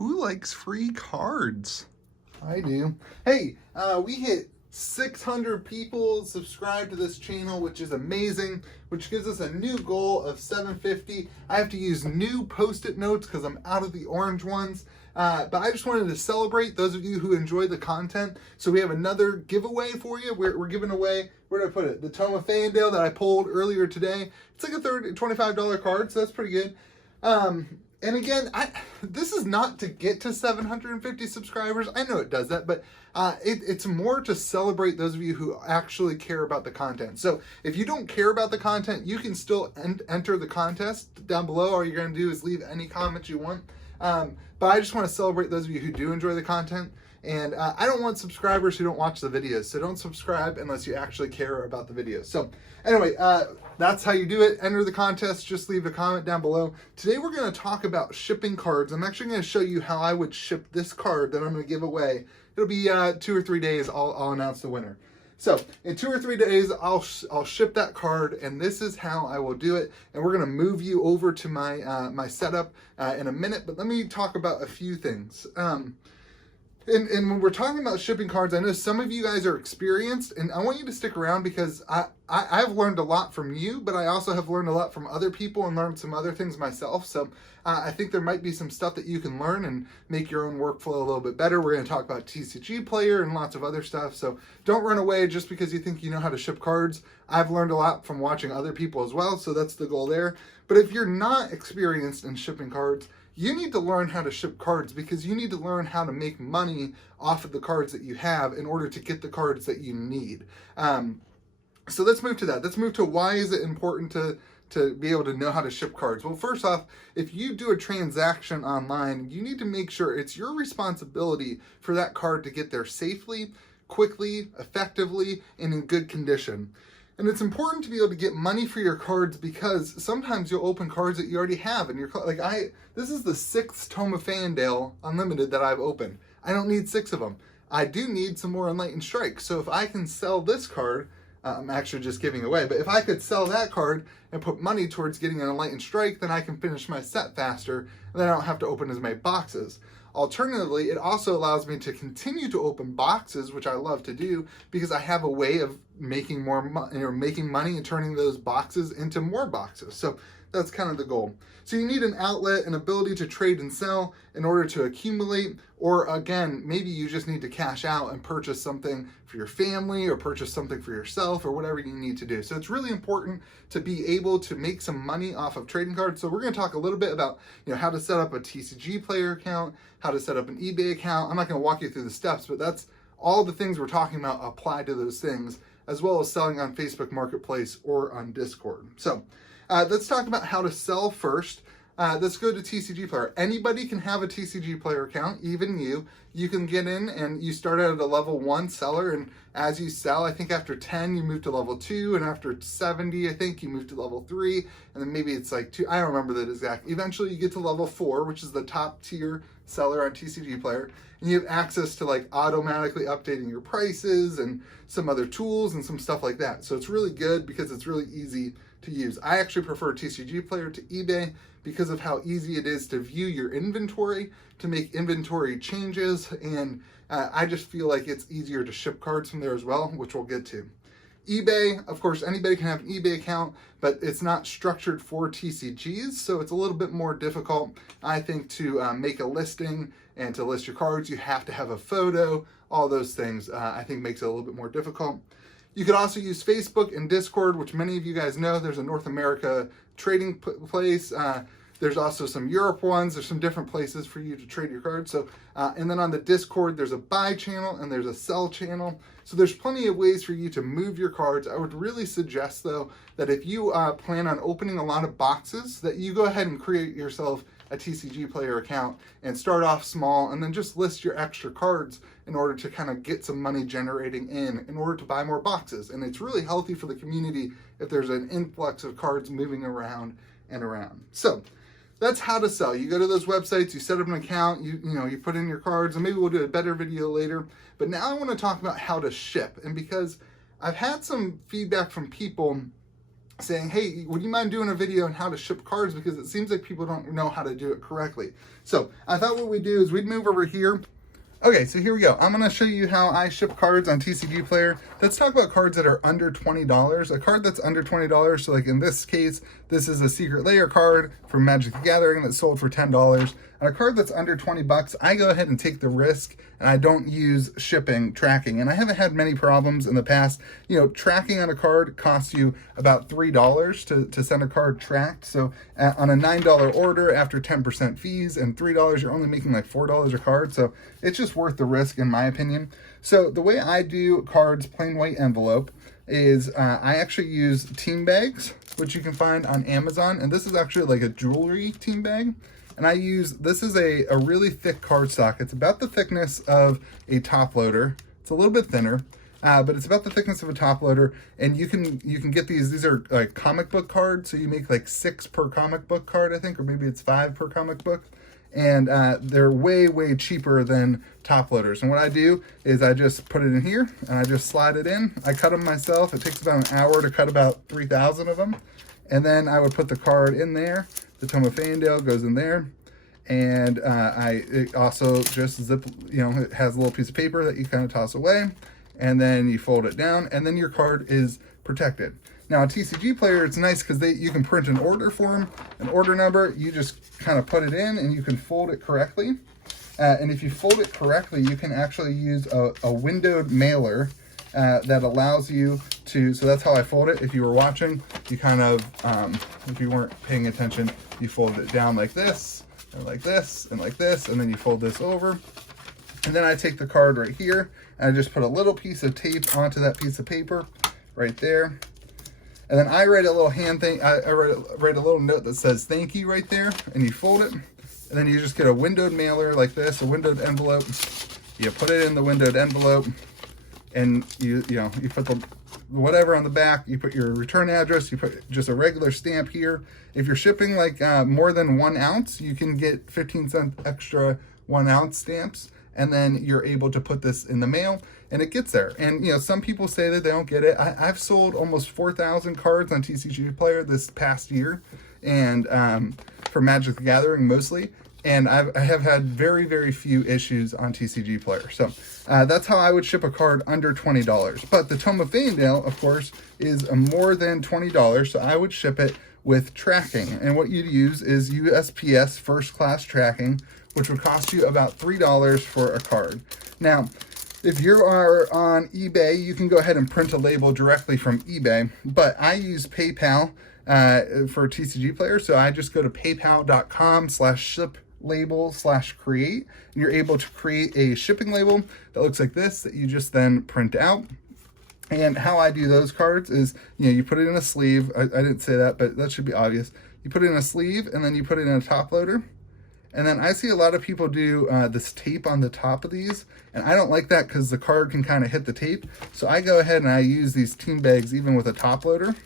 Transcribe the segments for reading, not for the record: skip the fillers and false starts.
Who likes free cards? I do. Hey, we hit 600 people subscribed to this channel, which is amazing, which gives us a new goal of 750. I have to use new Post-it notes because I'm out of the orange ones. But I just wanted to celebrate those of you who enjoy the content. So we have another giveaway for you. We're giving away, where did I put it? The Tome of Fandale that I pulled earlier today. It's like a $25 card, so that's pretty good. And again, this is not to get to 750 subscribers. I know it does that, but it's more to celebrate those of you who actually care about the content. So if you don't care about the content, you can still enter the contest down below. All you're going to do is leave any comments you want. But I just want to celebrate those of you who do enjoy the content. And I don't want subscribers who don't watch the videos. So don't subscribe unless you actually care about the videos. So anyway, that's how you do it. Enter the contest. Just leave a comment down below. Today we're going to talk about shipping cards. I'm actually going to show you how I would ship this card that I'm going to give away. It'll be 2 or 3 days. I'll announce the winner. So in 2 or 3 days, I'll ship that card, and this is how I will do it. And we're going to move you over to my my setup in a minute. But let me talk about a few things. And when we're talking about shipping cards, I know some of you guys are experienced, and I want you to stick around because I've learned a lot from you, but I also have learned a lot from other people and learned some other things myself. So I think there might be some stuff that you can learn and make your own workflow a little bit better. We're going to talk about TCGPlayer and lots of other stuff. So don't run away just because you think you know how to ship cards. I've learned a lot from watching other people as well, so that's the goal there. But if you're not experienced in shipping cards, you need to learn how to ship cards because you need to learn how to make money off of the cards that you have in order to get the cards that you need. So let's move to that. Let's move to why is it important to be able to know how to ship cards. Well, first off, if you do a transaction online, you need to make sure it's your responsibility for that card to get there safely, quickly, effectively, and in good condition. And it's important to be able to get money for your cards because sometimes you'll open cards that you already have. And you're like, this is the 6th Tome of Fandale Unlimited that I've opened. I don't need 6 of them. I do need some more Enlightened Strike. So if I can sell this card, I'm actually just giving away, but if I could sell that card and put money towards getting an Enlightened Strike, then I can finish my set faster and then I don't have to open as many boxes. Alternatively, it also allows me to continue to open boxes, which I love to do because I have a way of making more money, or making money and turning those boxes into more boxes. So that's kind of the goal. So you need an outlet, an ability to trade and sell in order to accumulate, or again, maybe you just need to cash out and purchase something for your family or purchase something for yourself or whatever you need to do. So it's really important to be able to make some money off of trading cards. So we're going to talk a little bit about, how to set up a TCGPlayer account, how to set up an eBay account. I'm not going to walk you through the steps, but that's all the things we're talking about apply to those things, as well as selling on Facebook Marketplace or on Discord. So let's talk about how to sell first. Let's go to TCGPlayer. Anybody can have a TCGPlayer account, even you. You can get in and you start out at a level 1 seller, and as you sell, I think after 10 you move to level 2, and after 70 I think you move to level 3, and then maybe it's like 2, I don't remember that exact. Eventually you get to level 4, which is the top tier seller on TCGPlayer, and you have access to like automatically updating your prices and some other tools and some stuff like that. So it's really good because it's really easy to use. I actually prefer TCGPlayer to eBay because of how easy it is to view your inventory, to make inventory changes, and I just feel like it's easier to ship cards from there as well, which we'll get to. eBay, of course, anybody can have an eBay account, but it's not structured for TCGs, so it's a little bit more difficult, I think, to make a listing and to list your cards. You have to have a photo, all those things, I think makes it a little bit more difficult. You could also use Facebook and Discord, which many of you guys know. There's a North America trading place. There's also some Europe ones. There's some different places for you to trade your cards. So, and then on the Discord, there's a buy channel and there's a sell channel. So there's plenty of ways for you to move your cards. I would really suggest, though, that if you plan on opening a lot of boxes, that you go ahead and create yourself a TCGPlayer account and start off small and then just list your extra cards in order to kind of get some money generating in order to buy more boxes. And it's really healthy for the community if there's an influx of cards moving around and around. So that's how to sell. You go to those websites, you set up an account, you put in your cards, and maybe we'll do a better video later. But now I want to talk about how to ship. And because I've had some feedback from people saying, hey, would you mind doing a video on how to ship cards? Because it seems like people don't know how to do it correctly. So I thought what we'd do is we'd move over here. Okay, so here we go. I'm gonna show you how I ship cards on TCGPlayer. Let's talk about cards that are under $20. A card that's under $20, so like in this case, this is a Secret Layer card from Magic the Gathering that's sold for $10. And a card that's under 20 bucks, I go ahead and take the risk and I don't use shipping tracking. And I haven't had many problems in the past. You know, tracking on a card costs you about $3 to send a card tracked. So on a $9 order after 10% fees and $3, you're only making like $4 a card. So it's just worth the risk in my opinion. So the way I do cards plain white envelope is I actually use team bags, which you can find on Amazon. And this is actually like a jewelry team bag. And I use, this is a really thick cardstock. It's about the thickness of a top loader. It's a little bit thinner, but it's about the thickness of a top loader. And you can get these are like comic book cards. So you make like 6 per comic book card, I think, or maybe it's 5 per comic book. And they're way, way cheaper than top loaders. And what I do is I just put it in here and I just slide it in. I cut them myself. It takes about an hour to cut about 3,000 of them. And then I would put the card in there. The Tome of Fandale goes in there, and it also just zip, you know, it has a little piece of paper that you kind of toss away, and then you fold it down, and then your card is protected. Now, a TCGPlayer, it's nice because you can print an order form, an order number, you just kind of put it in, and you can fold it correctly. And if you fold it correctly, you can actually use a windowed mailer that allows you to, so that's how I fold it. If you were watching, you kind of, if you weren't paying attention, you fold it down like this, and like this, and like this, and then you fold this over. And then I take the card right here, and I just put a little piece of tape onto that piece of paper right there. And then I write a little hand thing, I write a little note that says thank you right there, and you fold it. And then you just get a windowed mailer like this, a windowed envelope. You put it in the windowed envelope, and you put the whatever on the back, you put your return address, you put just a regular stamp here. If you're shipping like more than 1 ounce, you can get 15-cent extra 1 ounce stamps, and then you're able to put this in the mail and it gets there. And you know, some people say that they don't get it. I've sold almost 4,000 cards on TCGPlayer this past year, and for Magic the Gathering mostly. And I have had very, very few issues on TCGPlayer. So that's how I would ship a card under $20. But the Tome of Fandale, of course, is more than $20. So I would ship it with tracking. And what you'd use is USPS first class tracking, which would cost you about $3 for a card. Now, if you are on eBay, you can go ahead and print a label directly from eBay. But I use PayPal for TCGPlayer. So I just go to paypal.com/shiplabel/create. And you're able to create a shipping label that looks like this that you just then print out. And how I do those cards is, you know, you put it in a sleeve. I didn't say that, but that should be obvious. You put it in a sleeve and then you put it in a top loader. And then I see a lot of people do this tape on the top of these. And I don't like that because the card can kind of hit the tape. So I go ahead and I use these team bags even with a top loader.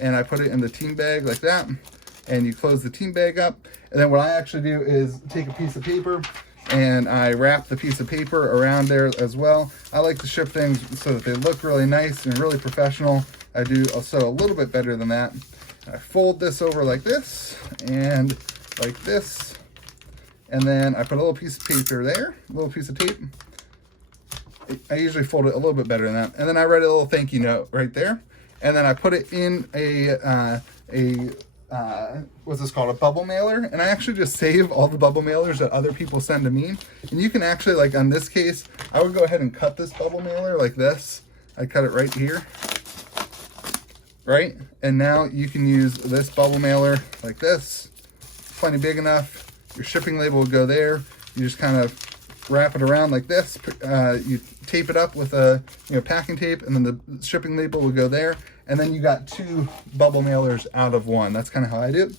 And I put it in the team bag like that. And you close the team bag up. And then what I actually do is take a piece of paper and I wrap the piece of paper around there as well. I like to ship things so that they look really nice and really professional. I do also a little bit better than that. I fold this over like this and like this. And then I put a little piece of paper there, a little piece of tape. I usually fold it a little bit better than that. And then I write a little thank you note right there. And then I put it in what's this called, a bubble mailer. And I actually just save all the bubble mailers that other people send to me. And you can actually, like on this case, I would go ahead and cut this bubble mailer like this. I cut it right here, right? And now you can use this bubble mailer like this, plenty big enough. Your shipping label will go there. You just kind of wrap it around like this. You tape it up with a packing tape, and then the shipping label will go there. And then you got 2 bubble mailers out of 1. That's kind of how I do it.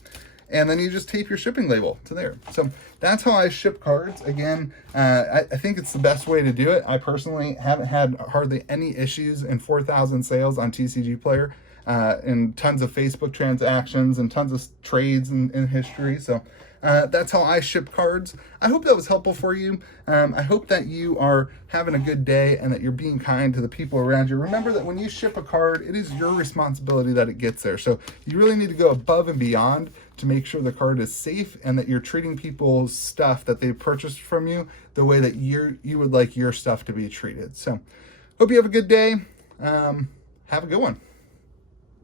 And then you just tape your shipping label to there. So that's how I ship cards. Again, I think it's the best way to do it. I personally haven't had hardly any issues in 4,000 sales on TCGPlayer, and tons of Facebook transactions and tons of trades in history. So That's how I ship cards. I hope that was helpful for you. I hope that you are having a good day and that you're being kind to the people around you. Remember that when you ship a card, it is your responsibility that it gets there. So you really need to go above and beyond to make sure the card is safe and that you're treating people's stuff that they purchased from you the way that you would like your stuff to be treated. So hope you have a good day. Have a good one.